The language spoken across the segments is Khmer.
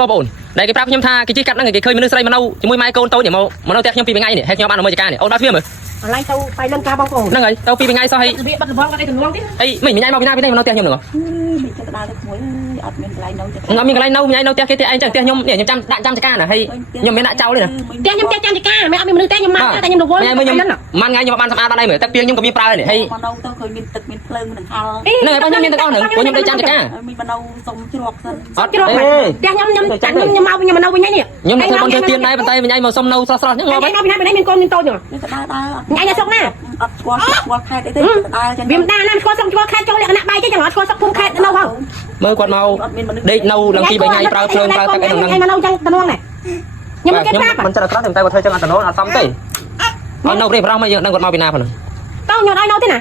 បងប្អូនដែលគេប្រាប់ខ្ញុំថាគេជិះកាត់ហ្នឹងគេឃើញមនុស្សស្រីមកនៅជាមួយម៉ែកូនតូចនេះមកនៅផ្ទះខ្ញុំពីថ្ងៃនេះហើយខ្ញុំបានមកចការនេះអូនដល់វាមើលឥឡូវទៅបៃលិនការបងប្អូនហ្នឹងហើយទៅពីថ្ងៃសោះហើយវាបាត់លបងគាត់ឯងទំនងទៀតអីមិនញ៉ៃមកពីណាពីនេះមកនៅផ្ទះខ្ញុំហ្នឹងមិនចិត្តដើរទៅមួយអត់មានកន្លែងនៅទេអត់មានកន្លែងនៅញ៉ៃនៅផ្ទះគេទេឯងចឹងផ្ទះខ្ញុំនេះខ្ញុំចាំដាក់ចាំចការណាហើយខ្ញុំមិនដាក់ចោលទេណាផ្ទះខ្ញុំចាំចការមិនអត់មានមនុស្សទេខ្ញុំមកតែខ្ញុំរវល់ញ៉ៃមើលខ្ញុំមិនថ្ងៃខ្ញុំបានសម្អាតបានអីមើលទឹកពីខ្ញុំក៏មានប្រើនេះហើយមកនៅទៅឃើញមានទឹកមានភ្លើងនឹងហល់ហ្នឹងហើយបងខ្ញុំមានទាំងអស់ហ្នឹងពួកខ្ញុំទៅចាំចការមានមកនៅសុំជ្រក់សិនអត់ជ្រក់ផ្ទះខ្ញុំខ្ញុំមកវិញខ្ញុំនៅវិញនេះខ្ញុំនៅបងធ្វើទៀនដែរប៉ុន្តែញ៉ៃមកសុំនៅស្រស់ស្រស់ហ្នឹងមកវិញមកពីណាមានកូនមានតូចហ្នឹងដើរញ៉ៃនៅស្រុកណាអត់ស្គាល់ខេត្តអីទេដើរចឹងវាមិនដើរណាស្គាល់ស្រុកស្គាល់ខេត្តចូលលក្ខណៈបាយទេចឹងអត់ស្គាល់ស្រុកភូមិខេត្តនៅផងមើលគាត់មកដេកនៅឡើងពី3ថ្ងៃប្រើភ្លើងប្រើទឹកអីក្នុងហ្នឹងមកនៅចឹងតំណងនេះខ្ញុំមិនគេប្រាប់មិនចិត្តអត់តែគាត់ធ្វើចឹងអត់តំណងអត់សមទេអត់នៅព្រៃប្រោះមកយើងដឹងគាត់មកពីណាផងហ្នឹងតើញ៉ាំឲ្យនៅទេណា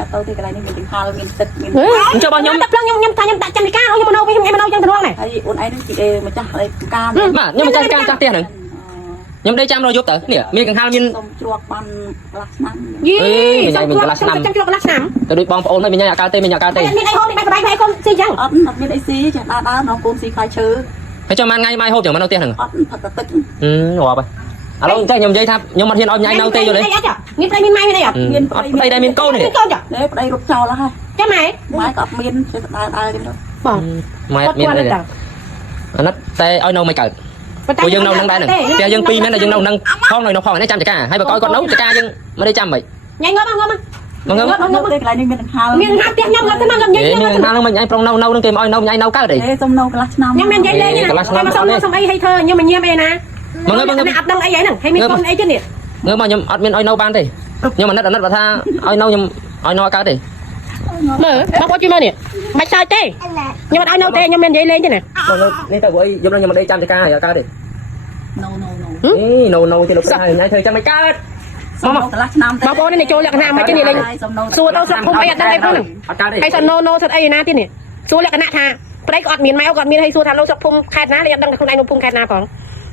អត់ទៅទីកន្លែងនេះមានទាំងហល់មានទឹកមានអញ្ចឹងបងខ្ញុំទឹកភ្លើងខ្ញុំថាខ្ញុំដាក់ចន្ទការខ្ញុំមកនៅវិញខ្ញុំមកនៅចឹងតំណងនេះហើយអូនឯងនឹងជីម្ចាស់អីការបាទខ្ញុំម្ចាស់ការចាស់ផ្ទះហ្នឹងខ្ញុំដេកចាំរយប់ទៅនេះមានកង្ហាលមានសុំជ្រក់បានកន្លះឆ្នាំយីសុំមានកន្លះឆ្នាំចាំជ្រក់កន្លះឆ្នាំទៅដូចបងប្អូនមិនញ៉ៃអាកាលទេមិនញ៉ាកាលទេមានអីហូបនេះបែកបែកកូនស៊ីចឹងអត់មានអីស៊ីចាដើរដល់កូនស៊ីខ្លាយឈើហើយចាំបានថ្ងៃម៉ៃហូបចឹងមកនៅផ្ទះហ្នឹងអត់ផឹកទឹកងាប់ហើយឥឡូវអញ្ចឹងខ្ញុំនិយាយថាខ្ញុំអត់ហ៊ានឲ្យញ៉ៃនៅទេយល់ទេមានប្តីមានម៉ែមានអីអត់មានអត់ប្តីដែលមានកូនទេកូនចាប្តីរត់ចោលហើយចាំម៉ែក៏អត់មានចេះដើរចឹងទៅបងម៉ែមានអីអាណិតតែឲ្យនៅមិនកើតព្រោះយើងនៅនឹងដែរហ្នឹងផ្ទះយើងពីរមែនតែយើងនៅនឹងផងនៅផងនេះចាំចការហើយបើឲ្យគាត់នៅចការយើងមិនได้ចាំមិនញ៉ៃងាប់ងាប់មកកន្លែងនេះមានដង្ហាលមានដង្ហាលផ្ទះខ្ញុំគាត់ទៅមកខ្ញុំញ៉ៃមានដង្ហាលនឹងមិនញ៉ៃប្រុងនៅនឹងគេមកឲ្យនៅញ៉ៃនៅកើតទេសុំនៅកន្លះឆ្នាំខ្ញុំមិនញ៉ៃលេងទេខ្ញុំសុំអីឲ្យធ្វើខ្ញុំមិនញ៉ាំអីណាមើលមើលអត់ដឹងអីហ្នឹងហើយមានកូនអីទៀតនេះមើលមកខ្ញុំអត់មានឲ្យនៅបានទេខ្ញុំអាណិតបើថាឲ្យនៅខ្ញុំឲ្យនៅកើតទេមើលមកគាត់ជួយមើលនេះមិនខ្សោយទេខ្ញុំអត់ឲ្យនៅទេខ្ញុំមិននិយាយលេងទេណានេះទៅព្រោះអីយប់ខ្ញុំមិនដេកចាំចការឲ្យកើតទេno ទៅលោកស្រីញ៉ៃធ្វើចាំមិនកើតមកកន្លះឆ្នាំទេបងប្អូននេះចូលលក្ខណៈមិនទេនេះលេងសួរទៅស្រុកភូមិអីអត់ដឹងអីផងអត់កើតទេហើយសno ស្រុកអីណាទៀតនេះសួរលក្ខណៈថាប្តីក៏អត់មានម៉ែក៏អត់មានហើយសួរថានៅស្រុកភូមិខេត្តណាលេងអត់ដឹងខ្លួនឯងនៅភូមិខេត្តណាផង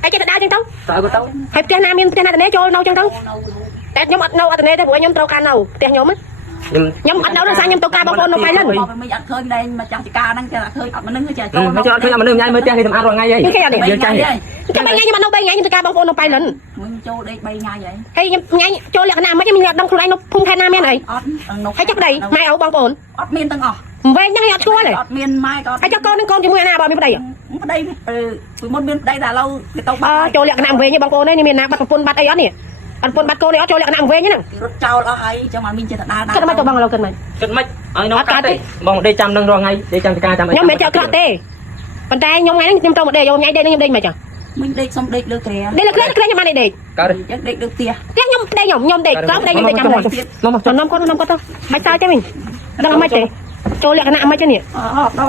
ហើយចេះតែដើរចឹងទៅទៅហើយផ្ទះណាមានផ្ទះណាតនេចូលនៅចឹងទៅតែខ្ញុំអត់នៅអត់តនេទេព្រោះខ្ញុំត្រូវការនៅផ្ទះខ្ញុំខ្ញុំអត់នៅដល់សារខ្ញុំទៅការបងប្អូននៅបៃលិនមិនអត់ឃើញដែរមកចាំចការហ្នឹងគេអត់ឃើញអត់មនុស្សចាចូលអត់ឃើញអត់មនុស្សញ៉ៃមើលផ្ទះគេសម្អាតរាល់ថ្ងៃហីយើងចាញ់ចាំ3ថ្ងៃខ្ញុំនៅ3ថ្ងៃខ្ញុំទៅការបងប្អូននៅបៃលិនមិនចូលដេក3ថ្ងៃហើយខ្ញុំញ៉ៃចូលលក្ខណៈមិនខ្ញុំអត់ដឹងខ្លួនឯងនៅភូមិខេត្តណាមានអីអត់ហើយចុះប្តីម៉ែឪបងប្អូនអត់មានទាំងអស់វិញហ្នឹងអត់ស្គាល់ទេអត់មានម៉ែក៏ហើយចុះកូននឹងកូនជាមួយណាបើមានប្តីប្តីពីមុនមានប្តីតែឥឡូវគេទៅបាត់ចូលលក្ខណៈវិញបងប្អូននេះមានណាបាត់ប្រពន្ធបាត់អីអត់នេះអត់ប្រពន្ធបាត់កូននេះអត់ចូលលក្ខណៈវិញហ្នឹងរត់ចោលអស់ហើយចាំមិនមានចិត្តដើរគិតមិនទៅបងឥឡូវគិតមិនគិតមិនឲ្យនៅកើតទេបងដេកចាំនឹងរាល់ថ្ងៃដេកចាំចការចាំអីខ្ញុំមិនចេះអក្រក់ទេប៉ុន្តែខ្ញុំថ្ងៃនេះខ្ញុំត្រូវមកដេកយកញ៉ៃដេកខ្ញុំដេកមិនចាមិនដេកសុំដេកលើគ្រាដេកលើគ្រាខ្ញុំបានដេកកើតចឹងដេកលើផ្ទះខ្ញុំដេកខ្ញុំដេកក្រោមដេកខ្ញុំដេកចាំមកចំណាំគាត់ទៅមិនសើចេះវិញដឹងមិនទេចូលលក្ខណៈមិនទេនេះដល់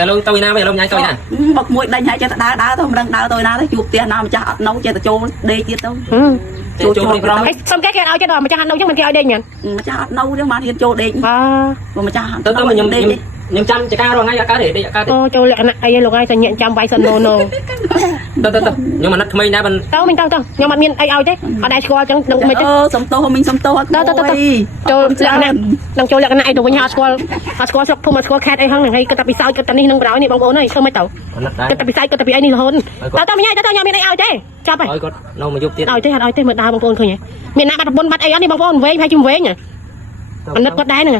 ឥឡូវទៅណាវិញឥឡូវញ៉ៃទៅណាមកមួយដេញហើយចេះតែដើរទៅមិនដឹងដើរទៅណាទៅជួបផ្ទះណាម្ចាស់អត់នៅចេះតែចូលដេកទៀតទៅចូលពីប្រងសុំគេឲ្យចេះដល់ម្ចាស់អត់នៅចឹងមិនគេឲ្យដេកញ៉ាំម្ចាស់អត់នៅចឹងបានហ៊ានចូលដេកព្រោះម្ចាស់ទៅខ្ញុំដេកខ្ញុំចាំចការរាល់ថ្ងៃអត់កើតទេដេកអត់កើតទេអូចូលលក្ខណៈអីលោកហើយតែញ៉ាំចាំវាយសិនណូទៅខ្ញុំអាណិតក្មេងដែរមិនទៅមិញទៅខ្ញុំអត់មានអីឲ្យទេអត់ដែរស្គាល់ចឹងដឹងមិនទេសំទោសមិញសំទោសអត់ទៅចូលលក្ខណៈនឹងចូលលក្ខណៈអីទៅវិញអត់ស្គាល់ស្រុកភូមិអត់ស្គាល់ខេត្តអីហ្នឹងហើយគិតតែពិសោធន៍គិតតែនេះនឹងក្រោយនេះបងប្អូនអើយធ្វើមិនទៅគិតតែពិសោធន៍គិតតែពីអីនេះរហូតទៅមិញទៅខ្ញុំមានអីឲ្យទេចាប់ហើយឲ្យគាត់នៅមកយប់ទៀតឲ្យទេអត់ឲ្យទេមើលដើរបងប្អូនឃើញមានណាបាត់ប្រពន្ធបាត់អីអត់នេះបងប្អូនវែងហើយជុំវែងអាណិតគាត់ដែរហ្នឹង